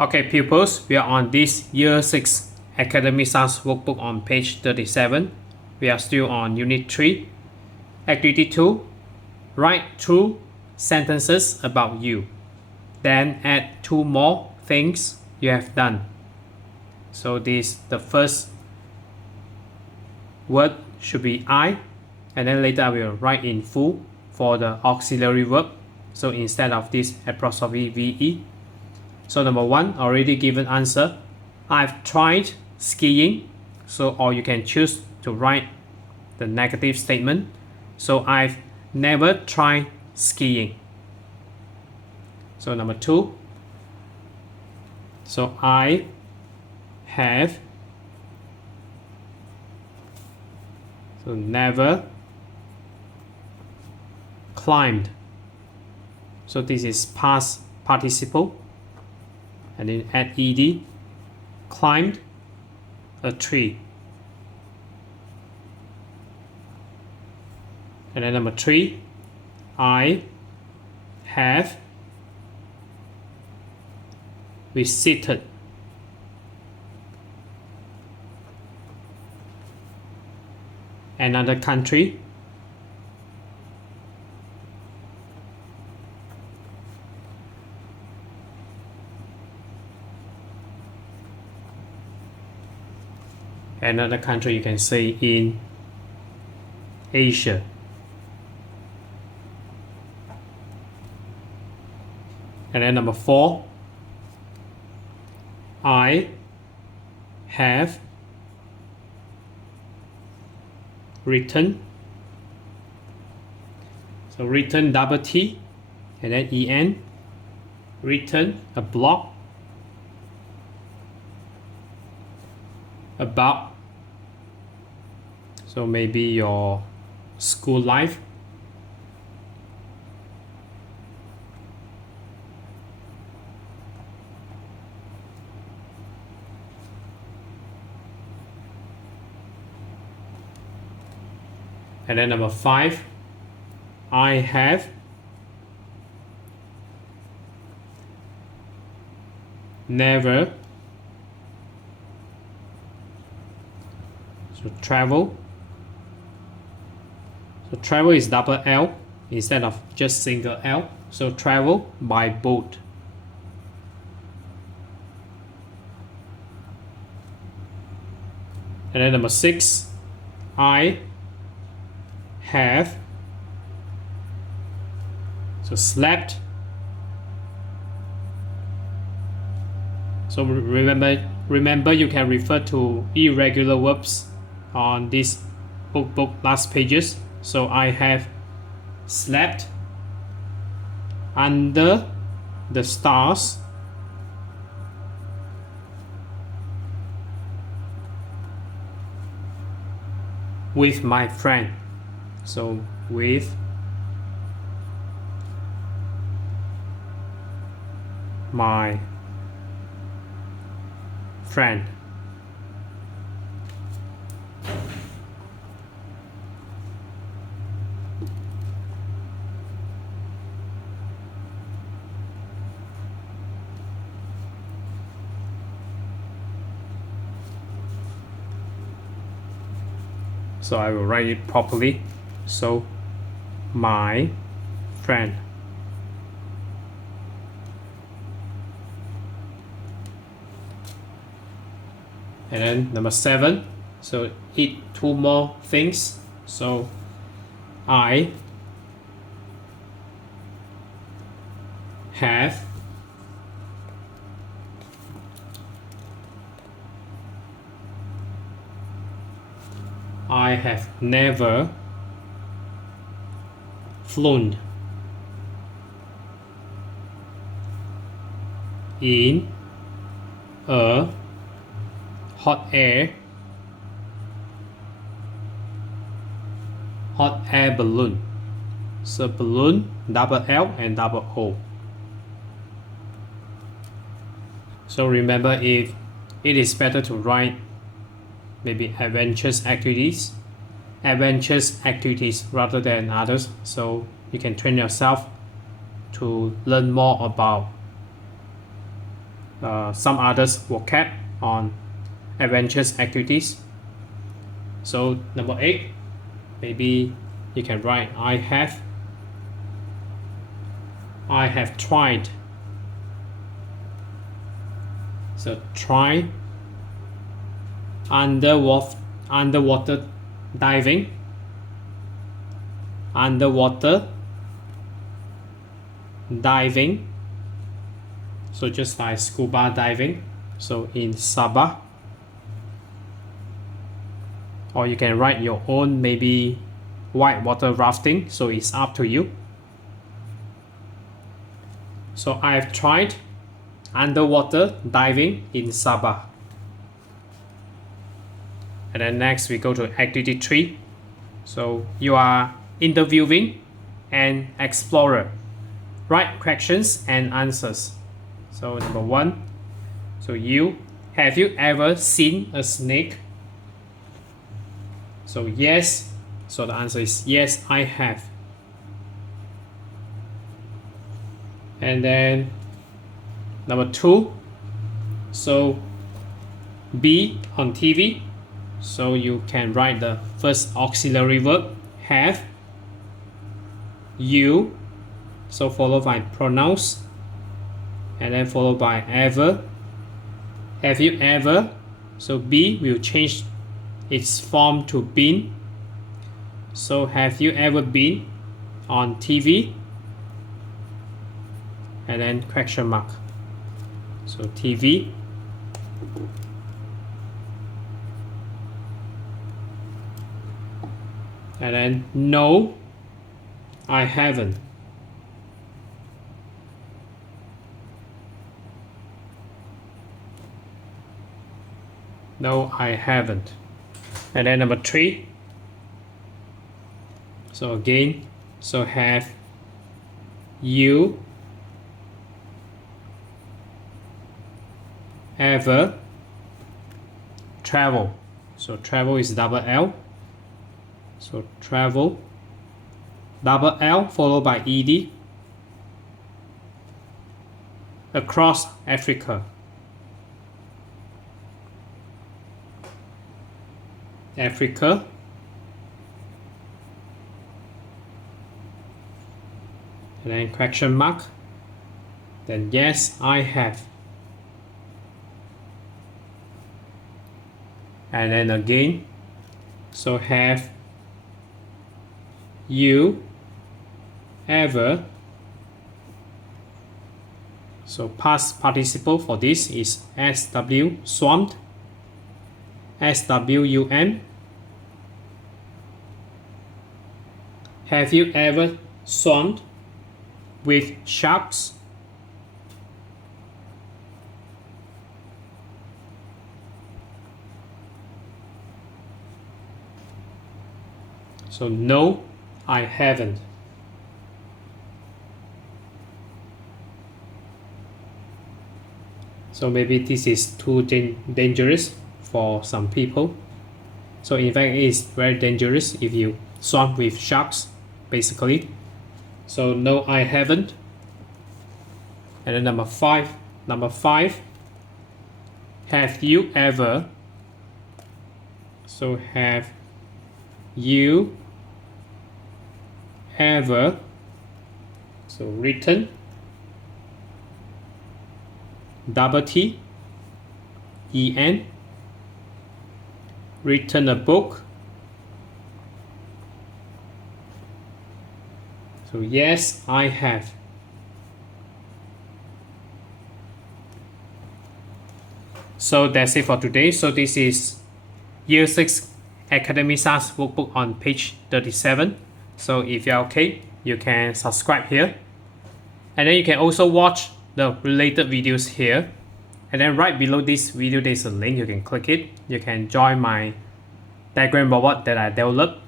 Okay, pupils, we are on this Year 6 Academy Stars Workbook on page 37. We are still on Unit 3. Activity 2. Write true sentences about you. Then add 2 more things you have done. So the first word should be I, and then later I will write in full for the auxiliary verb. So instead of this apostrophe VE. So number 1, already given answer. I've tried skiing. So, or you can choose to write the negative statement. So I've never tried skiing. So number 2. So I have never climbed. So this is past participle. And then add ed, climbed a tree. And then number 3, I have visited another country. Another country, you can say in Asia. And then number 4, I have written. So written double T and then en, written a blog about, so maybe your school life. And then number 5, I have never travel. So travel is double L instead of just single L. So travel by boat. And then number 6, I have slept. So remember you can refer to irregular verbs on this book last pages. So I have slept under the stars with my friend. So with my friend. So I will write it properly. So my friend. And then number 7, so eat 2 more things. So I have never flown in a hot air balloon. So balloon double L and double O. So remember, if it is better to write maybe adventurous activities rather than others, so you can train yourself to learn more about some others vocab on adventurous activities. So number 8, maybe you can write I have tried. So try underwater diving, underwater diving, so just like scuba diving, so in Sabah. Or you can write your own, maybe whitewater rafting, so it's up to you. So I have tried underwater diving in Sabah. And then next we go to activity 3. So you are interviewing an explorer. Write questions and answers. So number 1, so have you ever seen a snake? So yes, so the answer is yes, I have. And then number 2, so be on TV. So you can write the first auxiliary verb, have, you, so followed by pronouns, and then followed by ever. Have you ever, so be will change its form to been. So have you ever been on TV? And then question mark. So TV. And then no, I haven't. No, I haven't. And then number 3. So again, so have you ever travel? So travel is double L. So travel, double L followed by ed, across Africa. Africa. And then question mark. Then yes, I have. And then again, so have you ever, so past participle for this is SW, swamped, SWUM. Have you ever swum with sharks? So no, I haven't. So maybe this is too dangerous for some people. So in fact, it is very dangerous if you swim with sharks, basically. So no, I haven't. And then number 5. Have you ever? So have you ever, so written, double T, EN, written a book? So yes, I have. So that's it for today. So this is Year 6 Academy Stars Workbook on page 37. So if you're okay, you can subscribe here. And then you can also watch the related videos here. And then right below this video, there's a link. You can click it. You can join my Telegram robot that I developed.